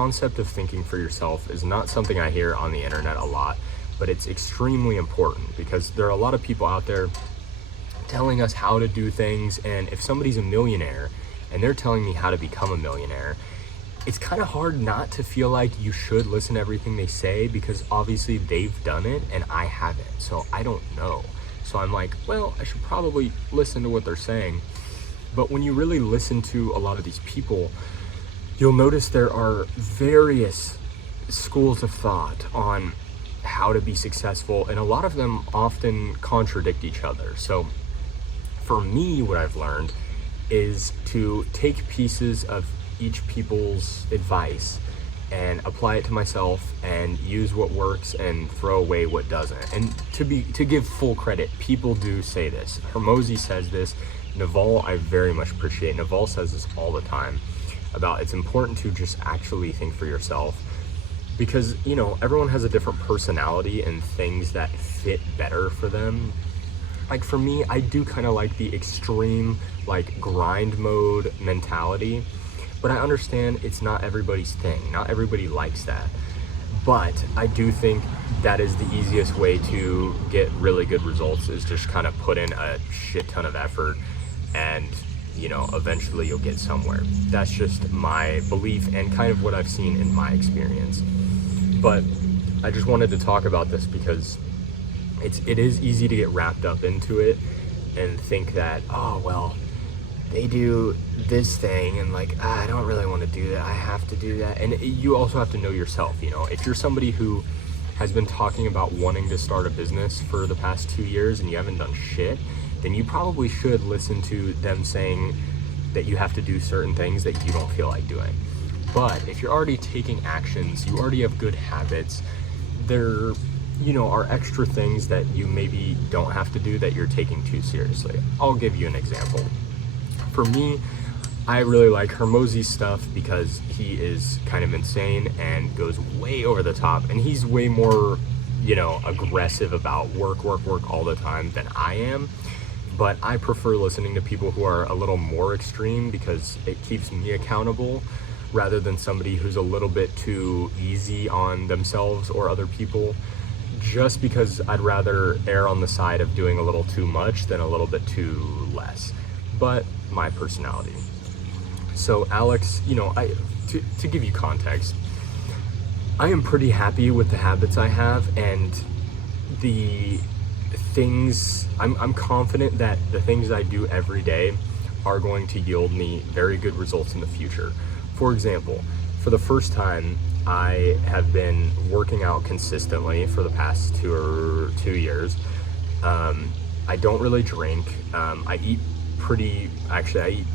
concept of thinking for yourself is not something I hear on the internet a lot, but it's extremely important because there are a lot of people out there telling us how to do things. And if somebody's a millionaire and they're telling me how to become a millionaire, it's kind of hard not to feel like you should listen to everything they say, because obviously they've done it and I haven't, so I don't know. So I'm like, well, I should probably listen to what they're saying. But when you really listen to a lot of these people, you'll notice there are various schools of thought on how to be successful, and a lot of them often contradict each other. So for me, what I've learned is to take pieces of each people's advice and apply it to myself and use what works and throw away what doesn't. And to give full credit, people do say this. Hormozi says this. Naval, I very much appreciate. Naval says this all the time about it's important to just actually think for yourself, because everyone has a different personality and things that fit better for them. Like for me, I do kind of like the extreme like grind mode mentality, but I understand it's not everybody's thing. Not everybody likes that. But I do think that is the easiest way to get really good results, is just kind of put in a shit ton of effort and, eventually you'll get somewhere. That's just my belief and kind of what I've seen in my experience. But I just wanted to talk about this because it is easy to get wrapped up into it and think that, oh, well, they do this thing and like, I don't really want to do that, I have to do that. And you also have to know yourself. If you're somebody who has been talking about wanting to start a business for the past 2 years and you haven't done shit, then you probably should listen to them saying that you have to do certain things that you don't feel like doing. But if you're already taking actions, you already have good habits, there are extra things that you maybe don't have to do that you're taking too seriously. I'll give you an example. For me, I really like Hormozi's stuff because he is kind of insane and goes way over the top, and he's way more, aggressive about work all the time than I am. But I prefer listening to people who are a little more extreme because it keeps me accountable, rather than somebody who's a little bit too easy on themselves or other people, just because I'd rather err on the side of doing a little too much than a little bit too less. But my personality. So Alex, to give you context, I am pretty happy with the habits I have, and the things, I'm confident that the things I do every day are going to yield me very good results in the future. For example, for the first time, I have been working out consistently for the past 2 years. I don't really drink. I eat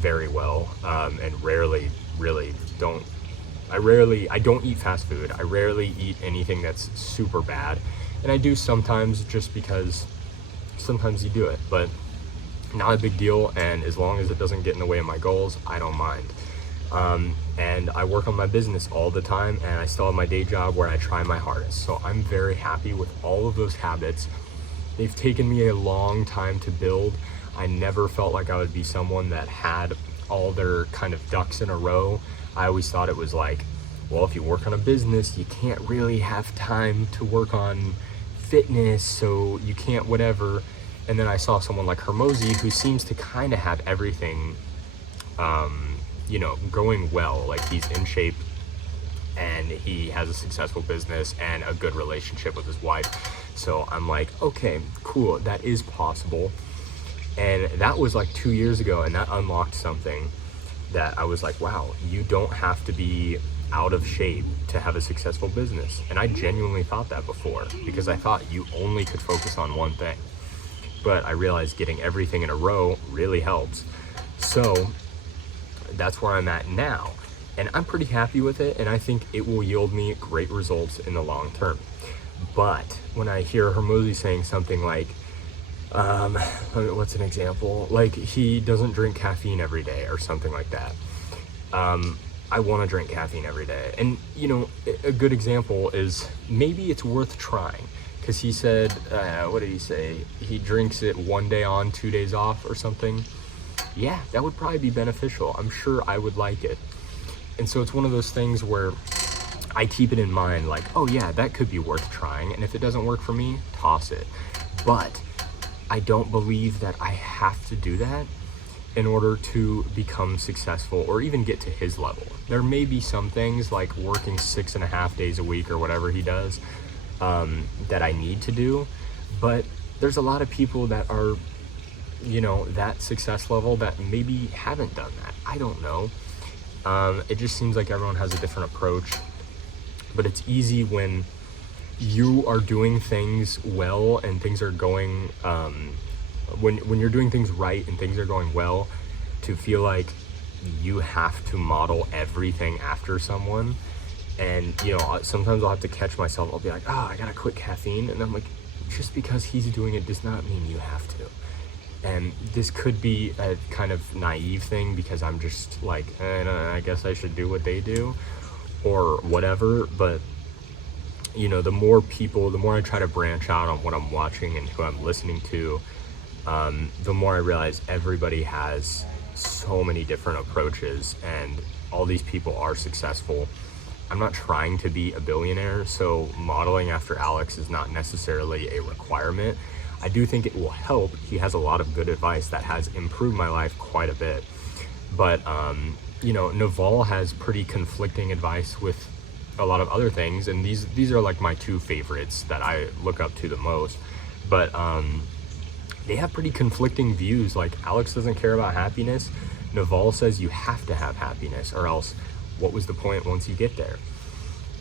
very well, and I don't eat fast food. I rarely eat anything that's super bad, and I do sometimes, just because sometimes you do it, but not a big deal. And as long as it doesn't get in the way of my goals, I don't mind. And I work on my business all the time, and I still have my day job where I try my hardest. So I'm very happy with all of those habits. They've taken me a long time to build. I never felt like I would be someone that had all their kind of ducks in a row. I always thought it was like, well, if you work on a business, you can't really have time to work on fitness, so you can't whatever. And then I saw someone like Hormozi, who seems to kind of have everything, going well. Like, he's in shape and he has a successful business and a good relationship with his wife. So I'm like, okay, cool, that is possible. And that was like 2 years ago, and that unlocked something that I was like, wow, you don't have to be out of shape to have a successful business. And I genuinely thought that before, because I thought you only could focus on one thing. But I realized getting everything in a row really helps. So that's where I'm at now. And I'm pretty happy with it, and I think it will yield me great results in the long term. But when I hear Hormozi saying something like, what's an example? Like, he doesn't drink caffeine every day or something like that. I want to drink caffeine every day. And, a good example is maybe it's worth trying. Because he said, what did he say? He drinks it 1 day on, 2 days off or something. Yeah, that would probably be beneficial. I'm sure I would like it. And so it's one of those things where I keep it in mind, like, oh yeah, that could be worth trying, and if it doesn't work for me, toss it. But I don't believe that I have to do that in order to become successful or even get to his level. There may be some things like working 6.5 days a week or whatever he does that I need to do, but there's a lot of people that are, you know, that success level that maybe haven't done that. I don't know. It just seems like everyone has a different approach, but it's easy when you are doing things well and things are going, when you're doing things right and things are going well, to feel like you have to model everything after someone. And, you know, sometimes I'll have to catch myself. I'll be like, oh, I gotta quit caffeine. And I'm like, just because he's doing it does not mean you have to. And this could be a kind of naive thing because I'm just like, I guess I should do what they do or whatever. But, you know, the more I try to branch out on what I'm watching and who I'm listening to, the more I realize everybody has so many different approaches and all these people are successful. I'm not trying to be a billionaire, so modeling after Alex is not necessarily a requirement. I do think it will help. He has a lot of good advice that has improved my life quite a bit. But, you know, Naval has pretty conflicting advice with a lot of other things, and these are like my two favorites that I look up to the most. But they have pretty conflicting views. Like, Alex doesn't care about happiness. Naval says you have to have happiness, or else what was the point once you get there?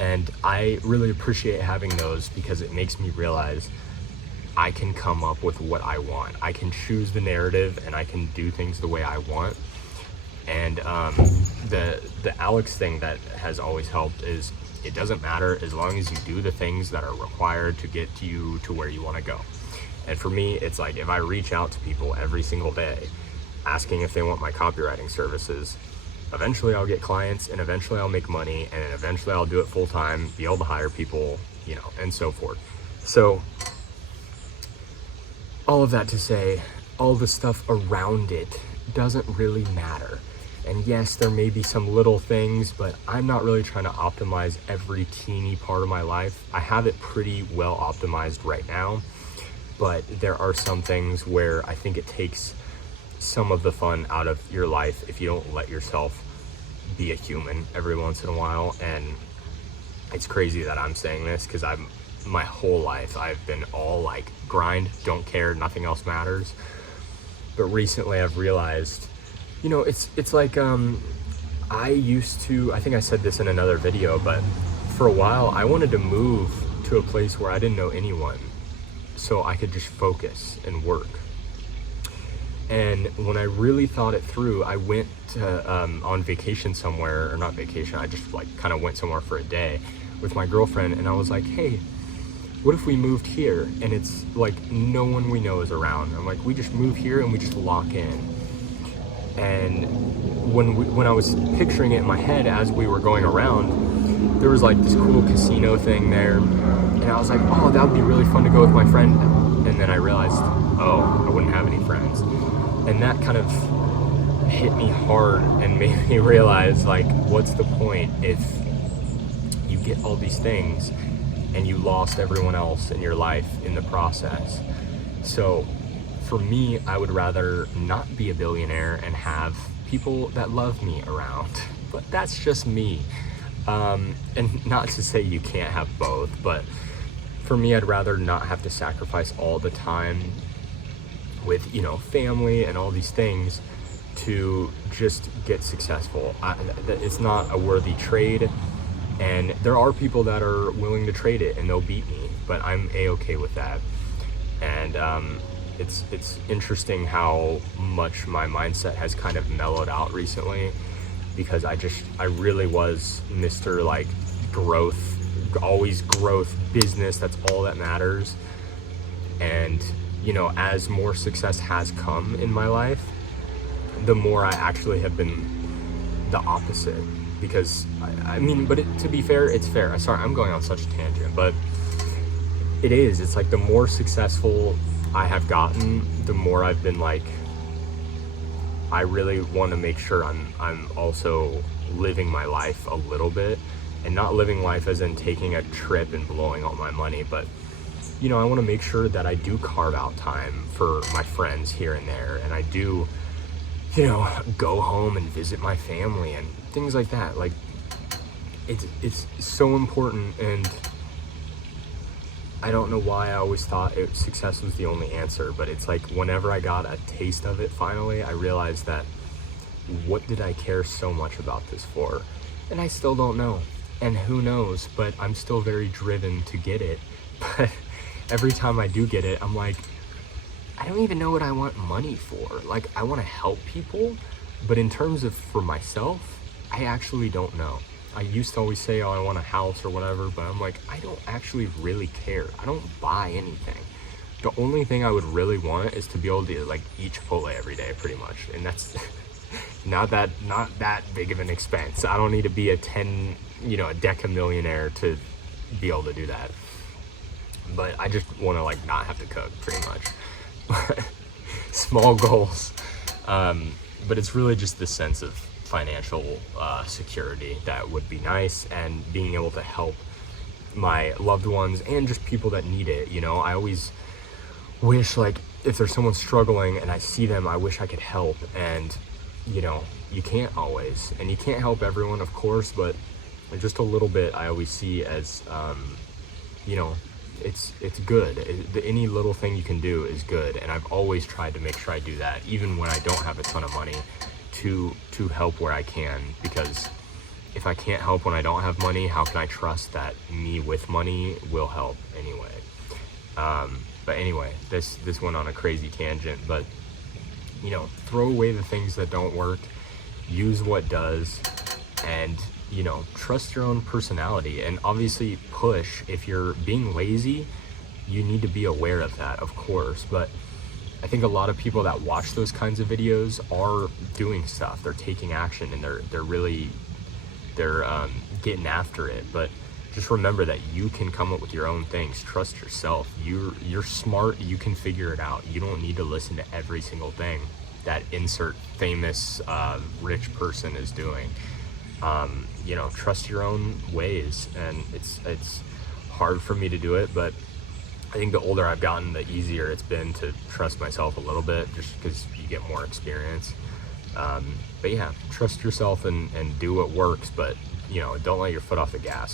And I really appreciate having those because it makes me realize I can come up with what I want. I can choose the narrative and I can do things the way I want. And the Alex thing that has always helped is it doesn't matter as long as you do the things that are required to get you to where you want to go. And for me, it's like if I reach out to people every single day asking if they want my copywriting services, eventually I'll get clients and eventually I'll make money and eventually I'll do it full time, be able to hire people, you know, and so forth. So all of that to say, all the stuff around it doesn't really matter. And yes, there may be some little things, but I'm not really trying to optimize every teeny part of my life. I have it pretty well optimized right now, but there are some things where I think it takes some of the fun out of your life if you don't let yourself be a human every once in a while. And it's crazy that I'm saying this because my whole life I've been all like grind, don't care, nothing else matters. But recently I've realized, you know, it's like I used to, I think I said this in another video, but for a while I wanted to move to a place where I didn't know anyone so I could just focus and work. And when I really thought it through, I went to, on vacation somewhere, or not vacation, I just like kind of went somewhere for a day with my girlfriend, and I was like, hey, what if we moved here and it's like no one we know is around? I'm like, we just move here and we just lock in. And when I was picturing it in my head as we were going around, there was like this cool casino thing there, and I was like, oh, that would be really fun to go with my friend. And then I realized, oh, I wouldn't have any friends. And that kind of hit me hard and made me realize, like, what's the point if you get all these things and you lost everyone else in your life in the process? So for me, I would rather not be a billionaire and have people that love me around. But that's just me. And not to say you can't have both, but for me, I'd rather not have to sacrifice all the time with, you know, family and all these things to just get successful. It's not a worthy trade, and there are people that are willing to trade it and they'll beat me, but I'm a-okay with that. And it's interesting how much my mindset has kind of mellowed out recently, because I really was Mr. like growth, always growth, business, that's all that matters. And you know, as more success has come in my life, the more I actually have been the opposite. Because I mean, but to be fair, it's fair. Sorry, I'm going on such a tangent, but it is. It's like the more successful I have gotten, the more I've been like, I really want to make sure I'm also living my life a little bit and not living life as in taking a trip and blowing all my money, but I want to make sure that I do carve out time for my friends here and there, and I do, go home and visit my family and things like that. Like, it's so important, and I don't know why I always thought success was the only answer, but it's like whenever I got a taste of it finally, I realized that what did I care so much about this for? And I still don't know. And who knows, but I'm still very driven to get it. But every time I do get it, I'm like, I don't even know what I want money for. Like, I want to help people, but in terms of for myself, I actually don't know. I used to always say, oh, I want a house or whatever, but I'm like, I don't actually really care. I don't buy anything. The only thing I would really want is to be able to like eat Chipotle every day, pretty much. And that's not that big of an expense. I don't need to be a deca millionaire to be able to do that. But I just want to like not have to cook, pretty much. Small goals. But it's really just the sense of financial security that would be nice, and being able to help my loved ones and just people that need it. I always wish, like, if there's someone struggling and I see them, I wish I could help. And you can't always, and you can't help everyone, of course, but just a little bit I always see as it's good. Any little thing you can do is good, and I've always tried to make sure I do that, even when I don't have a ton of money, to help where I can. Because if I can't help when I don't have money, how can I trust that me with money will help anyway? But anyway, this went on a crazy tangent, but throw away the things that don't work, use what does, and trust your own personality. And obviously push. If you're being lazy, you need to be aware of that, of course. But I think a lot of people that watch those kinds of videos are doing stuff. They're taking action, and they're getting after it. But just remember that you can come up with your own things. Trust yourself. You're smart. You can figure it out. You don't need to listen to every single thing that insert famous rich person is doing. Trust your own ways. And it's hard for me to do it, but I think the older I've gotten, the easier it's been to trust myself a little bit, just because you get more experience. But yeah, trust yourself and do what works, but don't let your foot off the gas.